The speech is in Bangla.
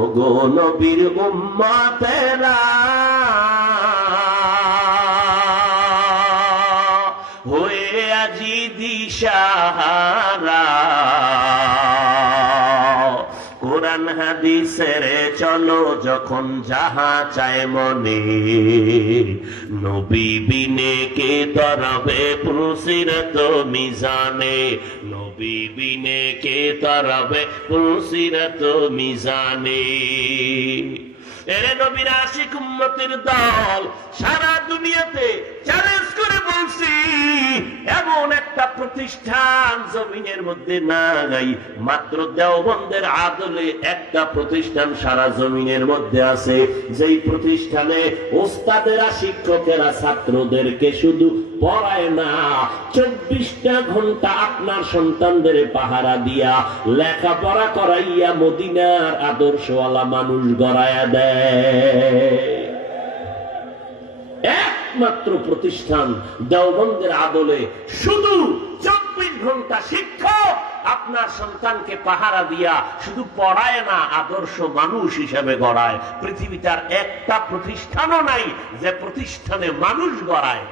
ওগো নবীর উম্মতেরা হয়ে আজি দিশাহারা, কোরআন হাদিসের চলো যখন যাহা চায় মনে, নবী বিনে কে তরবে পুলসিরত মিজানে, নবী বিনে কে তরবে পুলসিরত মিজানে। এরে নবীর আশিক উম্মতের দল, সারা দুনিয়াতে চ্যালেঞ্জ করে বলছি, এমন একটা প্রতিষ্ঠান জমিনের মধ্যে নাই, মাত্র দেওবন্দের আদলে একটা প্রতিষ্ঠান সারা জমিনের মধ্যে আছে, যেই প্রতিষ্ঠানে ওস্তাদেরা শিক্ষকেরা ছাত্রদেরকে শুধু পড়ায় না, 24টা ঘন্টা আপনার সন্তানদের পাহারা দিয়া লেখাপড়া করাইয়া মদিনার আদর্শওয়ালা মানুষ গড়াইয়া দেয়। একমাত্র প্রতিষ্ঠান দেওবন্দের আদলে শুধু 24 ঘন্টা শিক্ষক আপনার সন্তানকে পাহারা দিয়া শুধু পড়ায় না, আদর্শ মানুষ হিসেবে গড়ায়। পৃথিবীতে আর একটা প্রতিষ্ঠানও নাই যে প্রতিষ্ঠানে মানুষ গড়ায়।